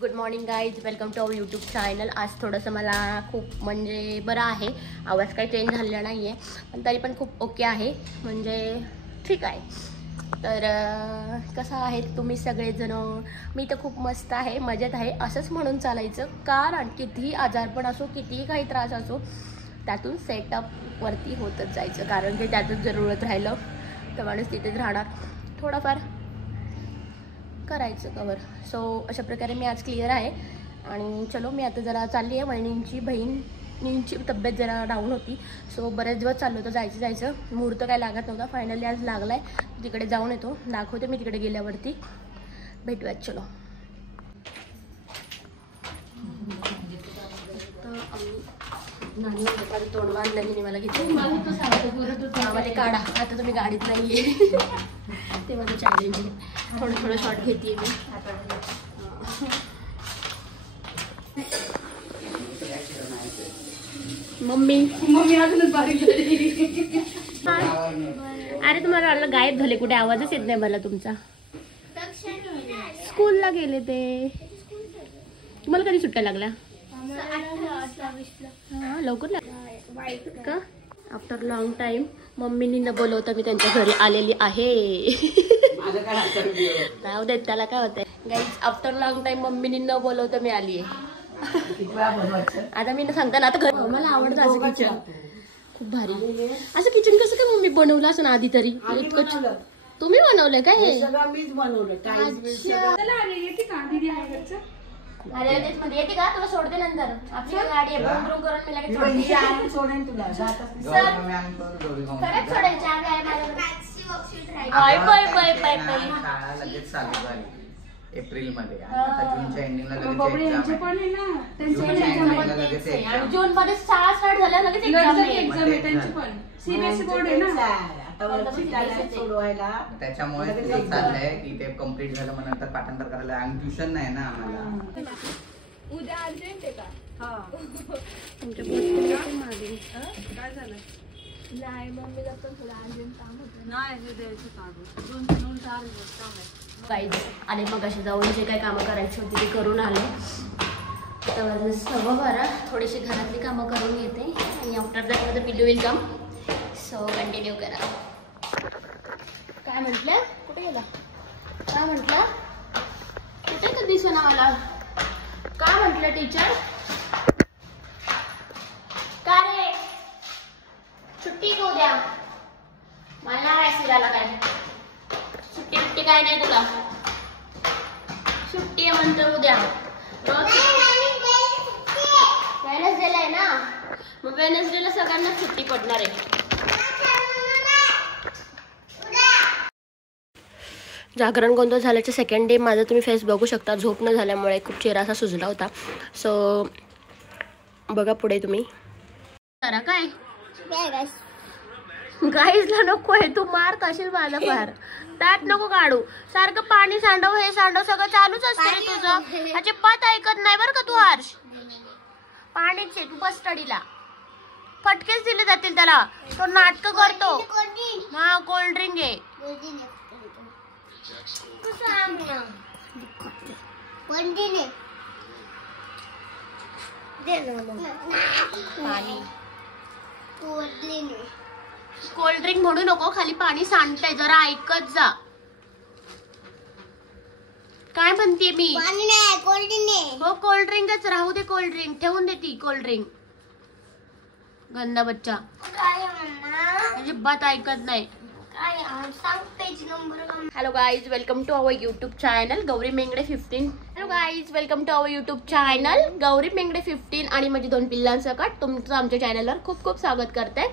Good morning guys, welcome to our YouTube channel. आज थोडंसं मला खूप म्हणजे बरं आहे. आवाज काही चेंज झालेला नाही आहे, पण तरी पण खूप ओके आहे, म्हणजे ठीक आहे. तर कसं आहे तुम्ही सगळेजण? मी तर खूप मस्त आहे, मजेत आहे असंच म्हणून चालायचं. कारण कितीही आजारपण असो, कितीही काही त्रास असो, त्यातून सेटअपवरती होतच जायचं. कारण की त्यातून जरूरत राहिलं तर माणूस तिथेच राहणार. थोडंफार करायचं कवर. सो अशा प्रकारे मी आज क्लिअर आहे. आणि चलो मी आता जरा चालली आहे. वहिनींची बहिणींची तब्येत जरा डाऊन होती, सो बरेच दिवस चाललं होतं जायचं. मुहूर्त काय लागत नव्हता, फायनली आज लागला आहे. तिकडे जाऊन येतो, दाखवते मी तिकडे गेल्यावरती. भेटूयात. चलो. तोंड बांधलं मला घेतलं. मध्ये काढा. आता तुम्ही गाडीत नाही आहे. ते माझं चॅलेंज आहे. थोडं शॉर्ट घेते मी. मम्मी अजूनच बारीक झाली. अरे तुम्हाला गायब झाले, कुठे आवाजच येत नाही मला तुमचा. स्कूलला गेले ते. तुम्हाला कधी सुट्ट्या लागल्या? हां, लवकर का? आफ्टर लॉंग टाइम मम्मीनी न बोलवता मी त्यांच्या घरी आलेली आहे. राहू देत, त्याला काय होतंय गाईज. आफ्टर लॉंग टाइम मम्मीनी न बोलवता मी आली आहे. आता मी सांगता ना, आता घर मला आवडतं असं किचन, खूप भारी. असं किचन कसं काय मम्मी बनवलं असं ना आधी तरी? इतकं तुम्ही बनवलंय काय हे? अरे तेच मध्ये येते का? तुला सोडते नंतर. आपली गाडी आहे, ब्रूम ब्रूम करून मी लगेच सोडेन तुला. खरंच सोडायची आहे माझ्याकडे. एप्रिल मध्ये जूनच्या एंडिंगला जून मध्ये शाळा स्टार्ट झाल्या, लगेच एक्झाम आहे त्यांची पण. सीबीएसई बोर्ड आहे ना, त्याच्यामुळे चाललंय की ते कम्प्लीट झालं, मग नंतर पाठांतर करायला. आणि ट्युशन नाही ना आम्हाला. उद्या अर्जंट आहे का? काय झालं? नाही, मम्मीला पण थोडं अर्जंट काम होतं. गाईज आले मग असे जाऊन जे काही कामं करायची होती ते करून आले. तर 12:15 थोडीशी घरातली कामं करून घेते आणि आफ्टर दॅट मध्ये पिल्लू विल कम. सो कंटिन्यू करा. काय म्हटलं? कुठे गेला? काय म्हटलं? कुठे तर दिसेना मला. काय म्हटलं टीचर? का रे? सुट्टी को द्या मला. फिरायला काय सुट्टी काय नाही तुला? सुट्टी आहे म्हणतो उद्या. वेडनेसडेला आहे ना, मग वेडनेसडेला सगळ्यांना सुट्टी पडणार आहे. जागरण गोंधळ झाल्याचे सेकंड डे माझा तुम्ही फेस बघू शकता. झोप न झाल्यामुळे खूप चेहरा असा सुजला होता. सो बघा पुढे तुम्ही. करा काय गाईजला नको आहे, तू मार खाशील माझा फार. त्यात नको काढू. सारखं पाणी सांडव, हे सांडव, सगळं चालूच असतं रे तुझं. अजिबात ऐकत नाही बरं का तू हर्ष. पाणीचे तू बस स्टडीला. फटकेच दिले जातील त्याला, तो नाटक करतो. हा, कोल्ड ड्रिंक आहे. कोल्ड ड्रिंक म्हणू नको, खाली पाणी सांडतंय, जरा ऐकत जा. काय म्हणते मी? हो, कोल्ड ड्रिंकच राहू दे. कोल्ड ड्रिंक ठेवून देती. कोल्ड ड्रिंक गंदा बच्चा अजिबात ऐकत नाही. Hello guys, welcome to our YouTube channel Gauri Mengde 15. Hello guys, welcome to our YouTube channel Gauri Mengde 15 आणि माझी 2 पिल्लांसकट तुमचं आमच्या चॅनलवर खूप खूप स्वागत करते.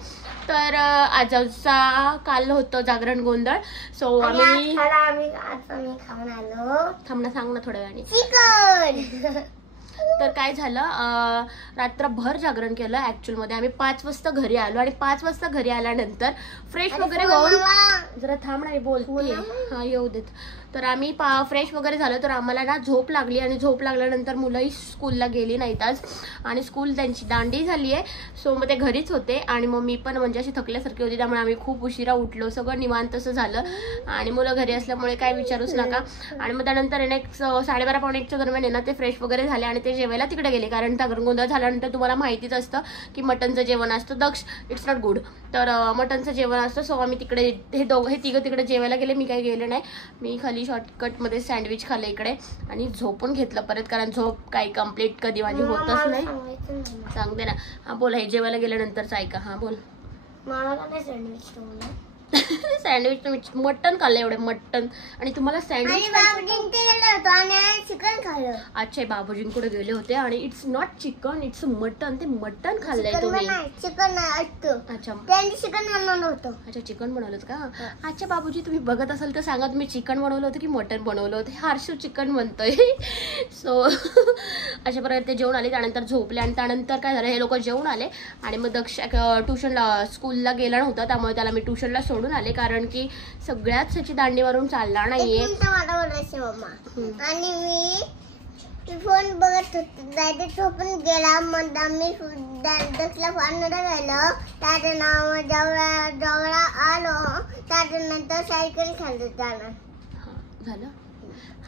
तर आजचा काल होतं जागरण गोंधळ. सो आम्ही खाऊन आलो. थांब ना, सांग ना थोड्या वेळाने. तर काय झालं, रात्रभर जागरण केलं ॲक्च्युअलमध्ये. आम्ही 5 वाजता घरी आलो आणि 5 वाजता घरी आल्यानंतर फ्रेश वगैरे होऊन, जरा थांब ना बोलते, हा येऊ देत. तर आम्ही फ्रेश वगैरे झालं तर आम्हाला ना झोप लागली आणि झोप लागल्यानंतर मुलंही स्कूलला गेली नाहीत आज आणि स्कूल त्यांची दांडी झाली आहे. सो मग ते घरीच होते आणि मग मी पण म्हणजे अशी थकल्यासारखी होती, त्यामुळे आम्ही खूप उशिरा उठलो. सगळं निवांत असं झालं आणि मुलं घरी असल्यामुळे काय विचारूच नका. आणि मग त्यानंतर आहे ना 12:30 पावणे 1च्या दरम्यान आहे ना ते फ्रेश वगैरे झाले आणि ते जेवायला तिकडे गेले, कारण जागरण गोंधळ झाल्यानंतर तुम्हाला माहितीच असतं की मटनचं जेवण असतं. दक्ष इट्स नॉट गुड, तर मटनचं जेवण असतं. सो आम्ही तिकडे हे तिघं तिकडे जेवायला गेले, मी काही गेले नाही. मी खाली शॉर्टकटमध्ये सँडविच खाल्लं इकडे आणि झोपून घेतलं परत, कारण झोप काही कम्प्लीट कधी माझी होतच नाही. सांगते ना. हा बोल, हे जेवायला गेल्यानंतरच ऐका. हा बोल. सँडविच तुम्ही मटन खाल्लं, एवढे मटन आणि तुम्हाला सँडविच चिकन खाल्लं. अच्छा, बाबूजींकडे गेले होते आणि it's not chicken, it's mutton. ते मटन खाल्लंय तुम्ही? चिकन अच्छा, त्यांनी चिकन बनवलं होतं. अच्छा, चिकन बनवलं का? अच्छा बाबूजी, तुम्ही बघत असाल तर सांगा, तुम्ही चिकन बनवलं होतं की मटन बनवलं होतं? हर्षू चिकन म्हणतोय. सो अशा प्रकारे ते जेवण आले, त्यानंतर झोपले आणि त्यानंतर काय झालं, हे लोक जेवण आले आणि मग दक्ष ट्युशनला स्कूलला गेला नव्हता, त्यामुळे त्याला मी ट्युशनला सोडून आले, कारण की सगळ्याच त्याची दांडी मारून चालणार नाहीये. आणि मी फोन बघत होते, तो पण गेला. मग मी दक्षला फोन राहिलं, त्याच्या नाव जवळ आलो, त्याच्यानंतर सायकल खाल्लं त्याला. झालं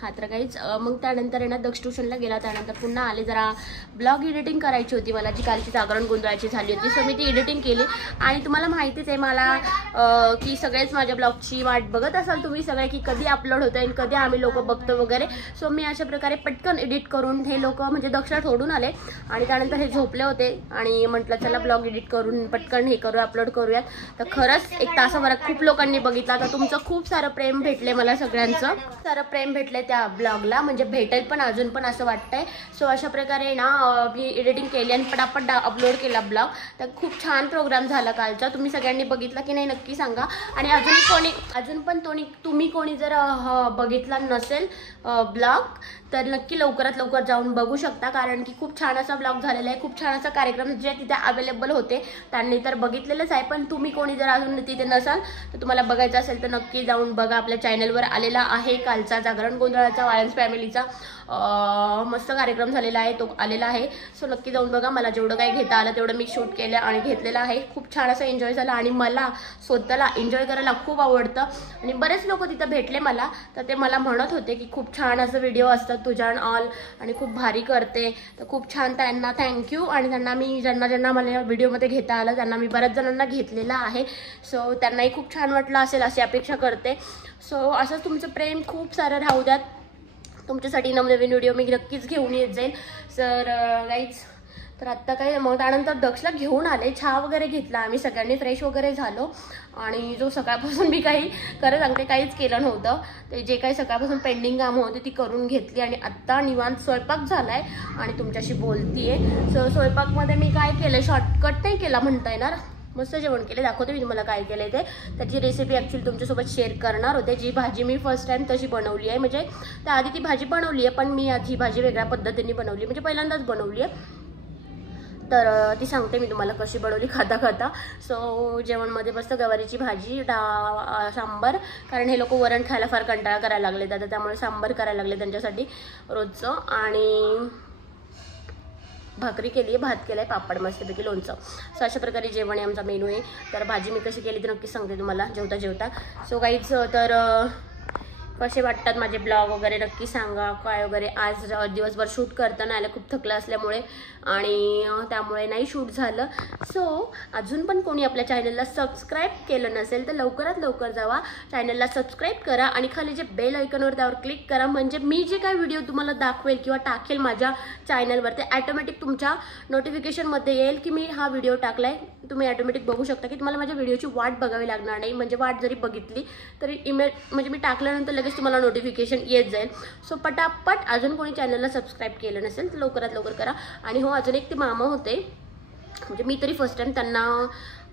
हा तर काहीच. मग त्यानंतर आहे ना दक्ष ट्युशनला गेला, त्यानंतर पुन्हा आले. जरा ब्लॉग एडिटिंग करायची होती मला, जी कालची जागरण गोंधळाची झाली होती. सो मी ती एडिटिंग केली आणि तुम्हाला माहितीच आहे मला की सगळेच माझ्या ब्लॉगची वाट बघत असाल तुम्ही सगळे, की कधी अपलोड होतं आणि कधी आम्ही लोक बघतो वगैरे. सो मी अशा प्रकारे पटकन एडिट करून हे लोक म्हणजे दक्षला सोडून आले आणि त्यानंतर हे झोपले होते आणि म्हटलं चला ब्लॉग एडिट करून पटकन हे करूया, अपलोड करूयात. तर खरंच 1 तासाभरात खूप लोकांनी बघितला. तर तुमचं खूप सारं प्रेम भेटले मला, सगळ्यांचं सारं प्रेम भेटले त्या ब्लॉगला, म्हणजे भेटेल पण अजून पण असं वाटतंय. सो अशा प्रकारे ना मी एडिटिंग केली आणि पटापट अपलोड केला ब्लॉग. तर खूप छान प्रोग्राम झाला कालचा. तुम्ही सगळ्यांनी बघितला की नाही नक्की सांगा. आणि अजून पण तुम्ही कोणी जर बघितला नसेल ब्लॉग तर नक्की लवकरात लवकर जाऊन बघू शकता, कारण की खूप छान असा ब्लॉग झालेला आहे. खूप छान असा कार्यक्रम जे तिथे अवेलेबल होते त्यांनी तर बघितलेलंच आहे, पण तुम्ही कोणी जर अजून तिथे नसाल तर तुम्हाला बघायचं असेल तर नक्की जाऊन बघा. आपल्या चॅनलवर आलेला आहे कालचा जागरण गोंधळाचा वायन्स फॅमिलीचा मस्त कार्यक्रम झालेला आहे, तो आलेला आहे. सो नक्की जाऊन बघा. मला जेवढं काही घेता आलं तेवढं मी शूट केलं आणि घेतलेलं आहे. खूप छान असं एन्जॉय झाला आणि मला स्वतःला एन्जॉय करायला खूप आवडतं आणि बरेच लोक तिथं भेटले मला, तर ते मला म्हणत होते की खूप छान असं व्हिडिओ असतात तुझ्या ऑल आणि खूप भारी करते. तर खूप छान, त्यांना थँक्यू. आणि त्यांना मी ज्यांना मला व्हिडिओमध्ये घेता आलं त्यांना मी बऱ्याच जणांना घेतलेला आहे. सो त्यांनाही खूप छान वाटलं असेल अशी अपेक्षा करते. सो असंच तुमचं प्रेम खूप सारं राहू द्यात. तुमच्यासाठी नवनवीन व्हिडिओ मी नक्कीच घेऊन येत जाईल. सर गाईज, तर आत्ता काय मग त्यानंतर दक्षला घेऊन आले, चहा वगैरे घेतला, आम्ही सगळ्यांनी फ्रेश वगैरे झालो आणि जो सकाळपासून मी काही खरं सांगते काहीच केलं नव्हतं. ते जे काही सकाळपासून पेंडिंग कामं होती ती करून घेतली आणि आत्ता निवांत स्वयंपाक झाला आहे आणि तुमच्याशी बोलतीये. सो स्वयंपाकमध्ये मी काय केलं, शॉर्टकट नाही केला म्हणता येणार, मस्त जेवण केले. दाखवते मी तुम्हाला काय केलं ते. त्याची रेसिपी ॲक्च्युली तुमच्यासोबत शेअर करणार होते. जी भाजी मी फर्स्ट टाइम तशी बनवली आहे, म्हणजे त्याआधी ती भाजी बनवली आहे पण मी आज ही भाजी वेगळ्या पद्धतीने बनवली, म्हणजे पहिल्यांदाच बनवली आहे. तर ती सांगते मी तुम्हाला कशी बनवली खाता खाता. सो जेवणमध्ये मस्त गवारीची भाजी, सांबार, कारण हे लोक वरण खायला फार कंटाळा करायला लागले आता, त्यामुळे सांबार करायला लागले त्यांच्यासाठी रोजचं. आणि भाकरी केली आहे, भात केला आहे, पापड मस्तपैकी, लोणचं. सो अशा प्रकारे जेवण आहे, आमचा मेनू आहे. तर भाजी मी कशी केली ते नक्कीच सांगते तुम्हाला जेवता जेवता. सो गाईज, तर कसे वाटतात माझे ब्लॉग वगैरे नक्की सांगा. काय वगैरे आज दिवसभर शूट करताना आलं, खूप थकलं असल्यामुळे आणि त्यामुळे नाही शूट झालं. सो अजून पण कोणी आपल्या चॅनलला सबस्क्राईब केलं नसेल तर लवकरात लवकर जावा, चॅनलला सबस्क्राईब करा आणि खाली जे बेल आयकॉनवर त्यावर क्लिक करा, म्हणजे मी जे काही व्हिडिओ तुम्हाला दाखवेल किंवा टाकेल माझ्या चॅनलवर ते ॲटोमॅटिक तुमच्या नोटिफिकेशनमध्ये येईल की मी हा व्हिडिओ टाकला आहे. तुम्ही ॲटोमॅटिक बघू शकता की तुम्हाला माझ्या व्हिडिओची वाट बघावी लागणार नाही, म्हणजे वाट जरी बघितली तरी म्हणजे मी टाकल्यानंतर लगेच तुम्हाला नोटिफिकेशन येत जाईल. सो पटापट अजून कोणी चॅनलला सबस्क्राईब केलं नसेल तर लवकरात लवकर करा. आणि हो, अजून एक ते मामा होते, म्हणजे मी तरी फर्स्ट टाइम त्यांना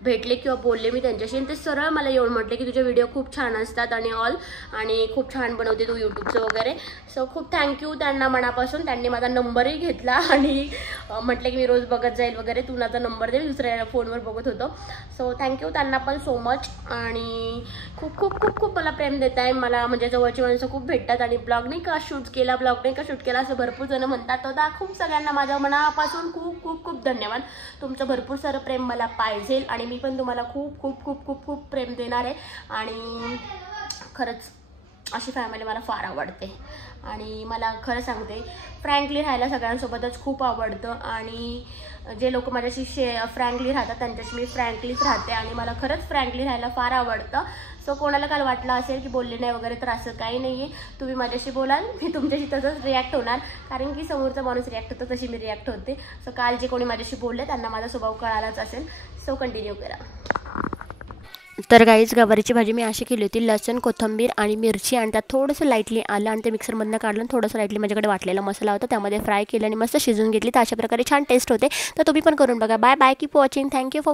भेटले किंवा बोलले मी त्यांच्याशी आणि ते सरळ मला येऊन म्हटले की तुझे व्हिडिओ खूप छान असतात आणि खूप छान बनवते तू यूट्यूबचं वगैरे. सो खूप थँक्यू त्यांना मनापासून. त्यांनी माझा नंबरही घेतला आणि म्हटलं की मी रोज बघत जाईल वगैरे, तू माझा नंबर दे, दुसऱ्या फोनवर बघत होतो. सो थँक्यू त्यांना पण सो मच. आणि खूप खूप खूप खूप मला प्रेम देत आहे. मला म्हणजे जवळची माणसं खूप भेटतात आणि ब्लॉग नाही का शूट केला असं भरपूर जण म्हणतात. तर खूप सगळ्यांना माझ्या मनापासून खूप खूप खूप धन्यवाद. तुमचं भरपूर सारं प्रेम मला पाहिजे आणि मी पण तुम्हाला खूप खूप खूप खूप खूप प्रेम देणार आहे. आणि खरंच अशी फॅमिली मला फार आवडते आणि मला खरं सांगते फ्रँकली राहायला सगळ्यांसोबतच खूप आवडतं आणि जे लोक माझ्याशी फ्रँकली राहतात त्यांच्याशी मी फ्रँकलीच राहते आणि मला खरंच फ्रँकली राहायला फार आवडतं. सो कोणाला काल वाटलं असेल की बोलले नाही वगैरे तर असं काही नाही आहे. तुम्ही माझ्याशी बोलाल मी तुमच्याशी तसंच रिॲक्ट होणार, कारण की समोरचा माणूस रिॲक्ट होतो तशी मी रिॲक्ट होते. सो काल जे कोणी माझ्याशी बोलले त्यांना माझा स्वभाव कळालाच असेल. सो कंटिन्यू करा. तर गाईज गवारीची भाजी मी अशी केली होती, लसूण कोथिंबीर आणि मिरची आणि त्यात थोडंसं लाईटली आलं आणि ते मिक्सरमधनं काढलं आणि थोडंसं लाईटली माझ्याकडे वाटलेला मसाला होता त्यामध्ये फ्राय केलं आणि मस्त शिजून घेतली. तर अशा प्रकारे छान टेस्ट होते. तर तुम्ही पण करून बघा. Bye bye, keep watching. Thank you for